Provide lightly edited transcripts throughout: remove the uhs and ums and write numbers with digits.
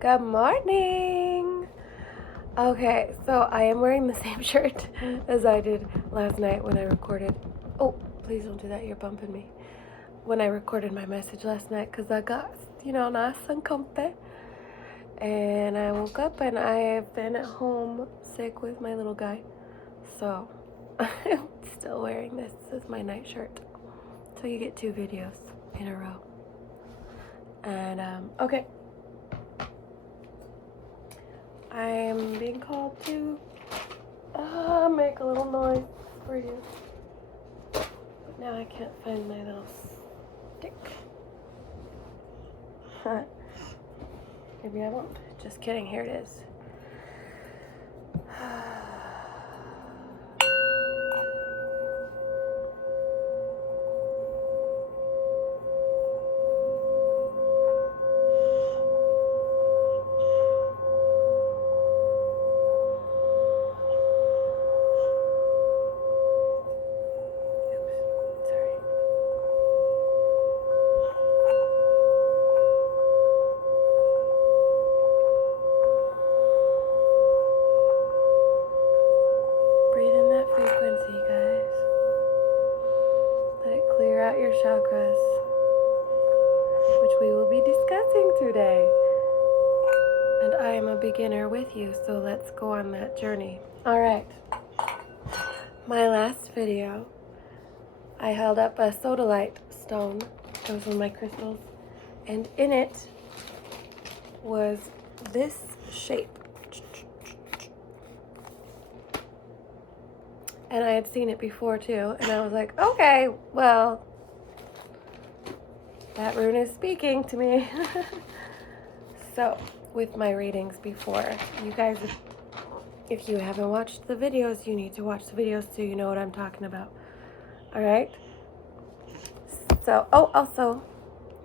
Good morning. Okay, so I am wearing the same shirt as I did last night when I recorded. Oh, please don't do that. You're bumping me. When I recorded my message last night because I got, nice and comfy. And I woke up and I have been at home sick with my little guy. So I'm still wearing this as my night shirt. So you get 2 videos in a row. And, okay. I'm being called to make a little noise for you. But now I can't find my little stick. Maybe I won't. Just kidding. Here it is. Chakras, which we will be discussing today. And I am a beginner with you, so let's go on that journey. All right. My last video, I held up a sodalite stone. That was one of my crystals. And in it was this shape. And I had seen it before too. And I was like, okay, well, that rune is speaking to me. So, with my readings before, you guys, if you haven't watched the videos, you need to watch the videos so you know what I'm talking about. All right? So, also,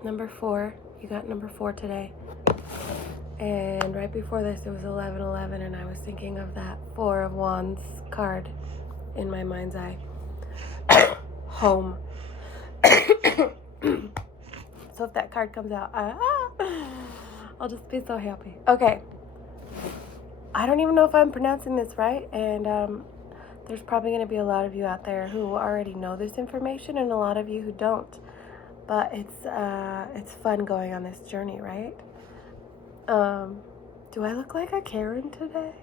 number 4. You got number 4 today. And right before this, it was 11:11, and I was thinking of that 4 of Wands card in my mind's eye. Home. So if that card comes out, I'll just be so happy. Okay. I don't even know if I'm pronouncing this right. And there's probably going to be a lot of you out there who already know this information and a lot of you who don't. But it's fun going on this journey, right? Do I look like a Karen today?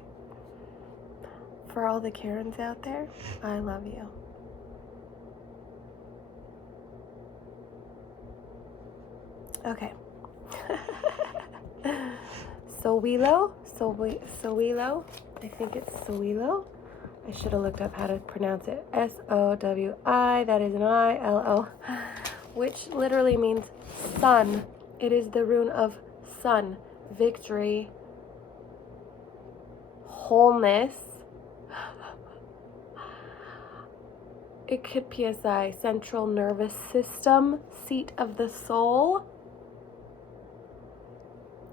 For all the Karens out there, I love you. Okay. Sowilo. I think it's Sowilo. I should have looked up how to pronounce it. S-O-W-I, that is an I-L-O, which literally means sun. It is the rune of sun, victory, wholeness. It could PSI, central nervous system, seat of the soul.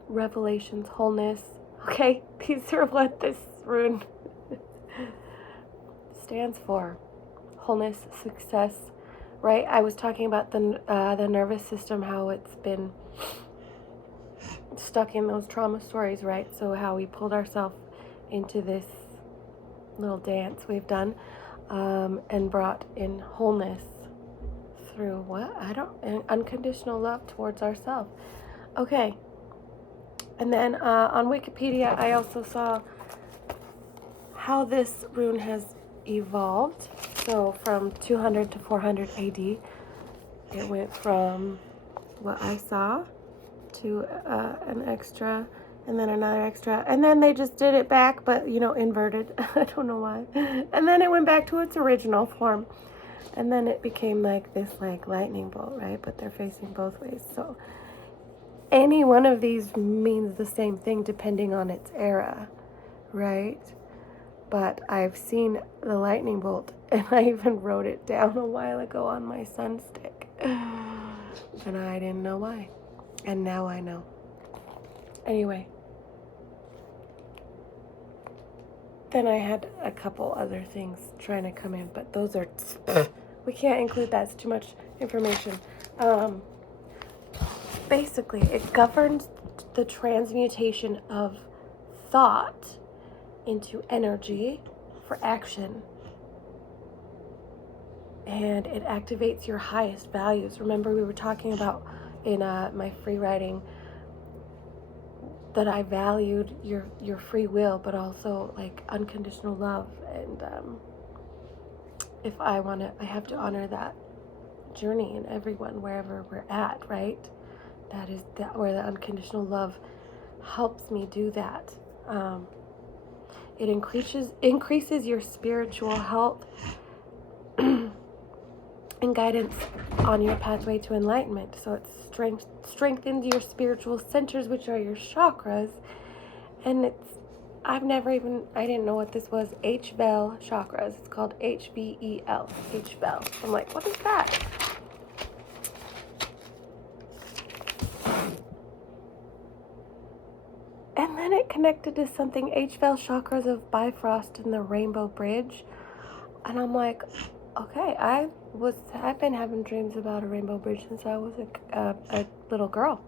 Revelations, wholeness. Okay, these are what this rune stands for. Wholeness, success, right? I was talking about the nervous system, how it's been stuck in those trauma stories, right? So how we pulled ourselves into this little dance we've done, and brought in wholeness through unconditional love towards ourselves. Okay. And then on Wikipedia, I also saw how this rune has evolved. So from 200 to 400 AD, it went from what I saw to an extra, and then another extra. And then they just did it back, but, inverted. I don't know why. And then it went back to its original form. And then it became like this, lightning bolt, right? But they're facing both ways. So any one of these means the same thing depending on its era, right? But I've seen the lightning bolt, and I even wrote it down a while ago on my sun stick. And I didn't know why. And now I know. Anyway. Then I had a couple other things trying to come in, but those are... we can't include that. It's too much information. Basically, it governs the transmutation of thought into energy for action. And it activates your highest values. Remember, we were talking about in my free writing that I valued your free will, but also like unconditional love. And if I want to, I have to honor that journey in everyone, wherever we're at, right? That is where the unconditional love helps me do that. It increases your spiritual health and guidance on your pathway to enlightenment. So it strengthens your spiritual centers, which are your chakras. And I didn't know what this was. H-Bell chakras. It's called H-B-E-L. H-Bell. I'm like, what is that? And then it connected to something, H-Bell chakras of Bifrost and the Rainbow Bridge. And I'm like, okay, I've been having dreams about a rainbow bridge since I was a little girl.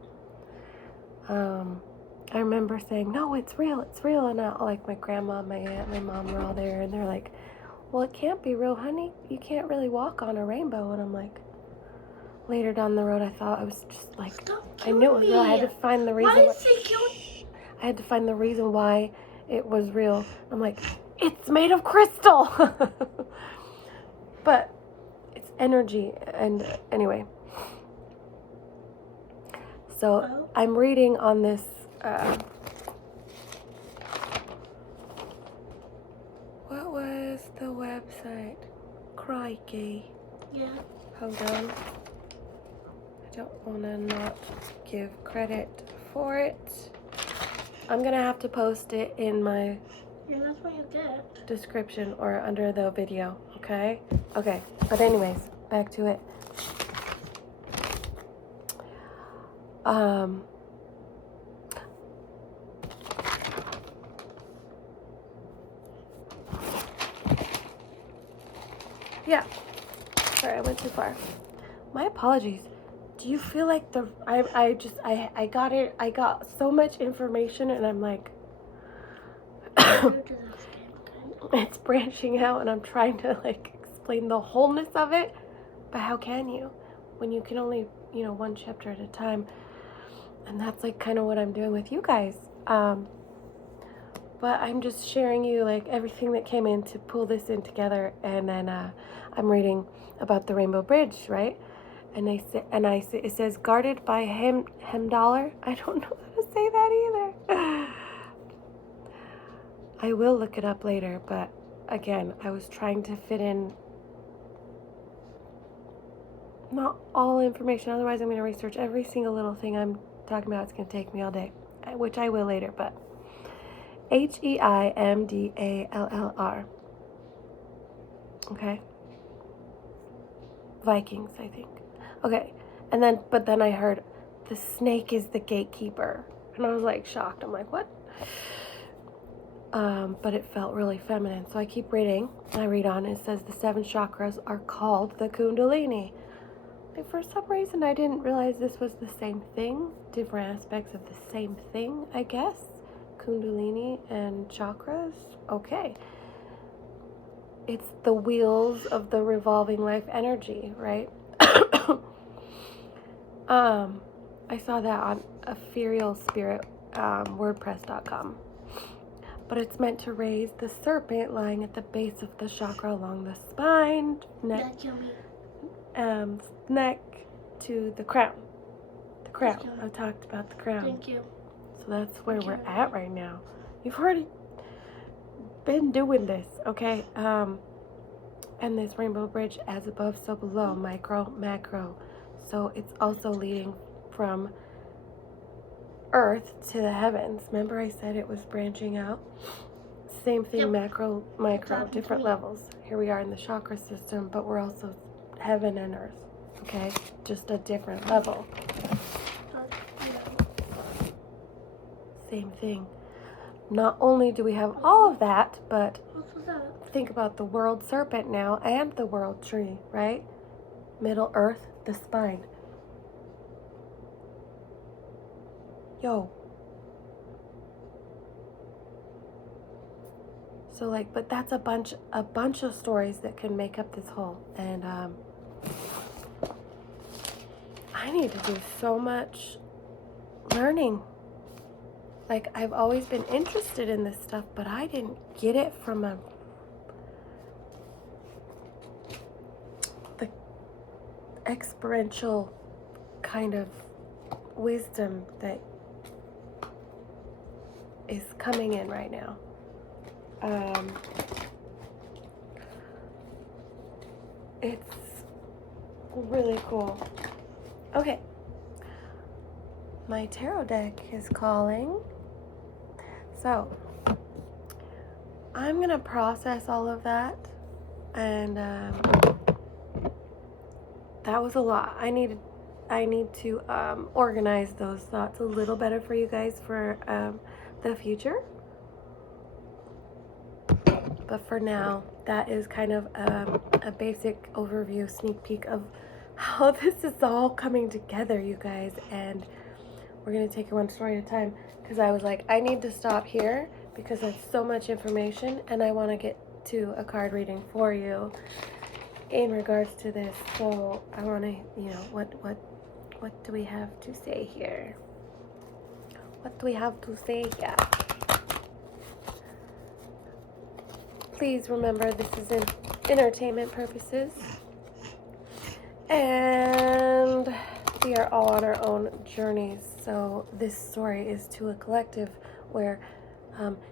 I remember saying, no, it's real. And like my grandma, my aunt, my mom were all there, and they're like, well, it can't be real, honey. You can't really walk on a rainbow. And I'm like, later down the road, I thought I was just like, I knew it was real. I had to find the reason. I had to find the reason why it was real. I'm like, it's made of crystal. But it's energy. And anyway, so I'm reading on this what was the website? Crikey. Yeah. Hold on. I don't want to not give credit for it. I'm gonna have to post it in my that's what you get. description or under the video, okay? Okay, but anyways, back to it. Yeah, sorry, I went too far. My apologies. Do you feel like I got it, I got so much information and I'm like, it's branching out and I'm trying to like explain the wholeness of it, but how can you when you can only, one chapter at a time? And that's like kind of what I'm doing with you guys. But I'm just sharing you like everything that came in to pull this in together. And then I'm reading about the Rainbow Bridge, right? And it says guarded by Hemdaller. I don't know how to say that either. I will look it up later, but again, I was trying to fit in not all information, otherwise I'm going to research every single little thing I'm talking about. It's going to take me all day, which I will later, but Heimdallr. Okay. Vikings, I think. Okay. But then I heard the snake is the gatekeeper. And I was like shocked. I'm like, what? But it felt really feminine. So I keep reading. I read on. It says the 7 chakras are called the Kundalini. Like for some reason, I didn't realize this was the same thing. Different aspects of the same thing, I guess. Kundalini and chakras. Okay. It's the wheels of the revolving life energy, right? I saw that on Ethereal Spirit, WordPress.com. But it's meant to raise the serpent lying at the base of the chakra along the spine, neck to the crown. The crown. I talked about the crown. Thank you. So that's where we're at right now. You've already been doing this, okay? And this rainbow bridge, as above, so below, micro, macro. So it's also leading from Earth to the heavens. Remember I said it was branching out? Same thing, yep. Macro, micro, different levels. Here we are in the chakra system, but we're also heaven and earth, okay? Just a different level. Same thing. Not only do we have all of that, but think about the world serpent now and the world tree, right? Middle earth, the spine. Yo, So like, but that's a bunch of stories that can make up this whole. And I need to do so much learning. Like, I've always been interested in this stuff, but I didn't get it from the experiential kind of wisdom that is coming in right now. It's really cool. Okay. My tarot deck is calling. So, I'm going to process all of that. And that was a lot. I need to organize those thoughts a little better for you guys for the future. But for now, that is kind of a basic overview, sneak peek of how this is all coming together, you guys. And we're going to take it one story at a time, because I was like, I need to stop here because there's so much information and I want to get to a card reading for you in regards to this. So I want to, what do we have to say here? What do we have to say here? Please remember, this is in entertainment purposes. And we are all on our own journeys. So this story is to a collective where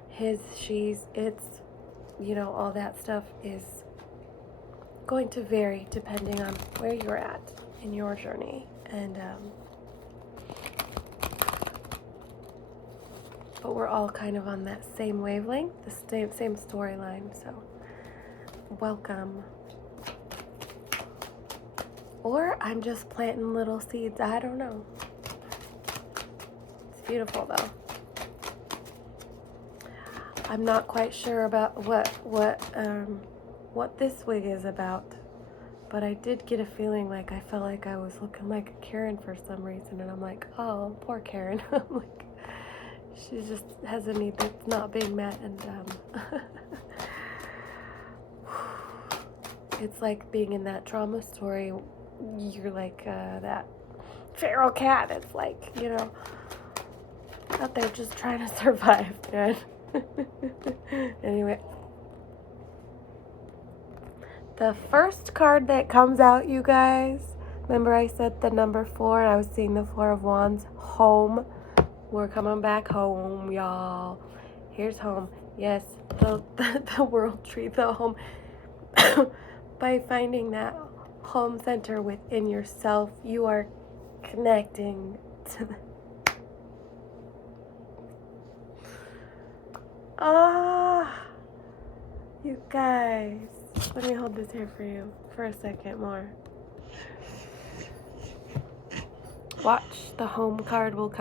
his, she's, it's, all that stuff is going to vary depending on where you're at in your journey. And but we're all kind of on that same wavelength, the same storyline. So welcome. Or I'm just planting little seeds. I don't know. It's beautiful though. I'm not quite sure about what this wig is about, but I did get a feeling like I felt like I was looking like a Karen for some reason, and I'm like, oh, poor Karen. I'm like, she just has a need that's not being met, and it's like being in that trauma story. You're like that feral cat. It's like, out there just trying to survive, man. Anyway, the first card that comes out, you guys, remember I said the number 4 and I was seeing the 4 of Wands. Home. We're coming back home, y'all. Here's home. Yes, the world tree, the home. By finding that home center within yourself, you are connecting to the you guys. Let me hold this here for you for a second more. Watch, the home card will come.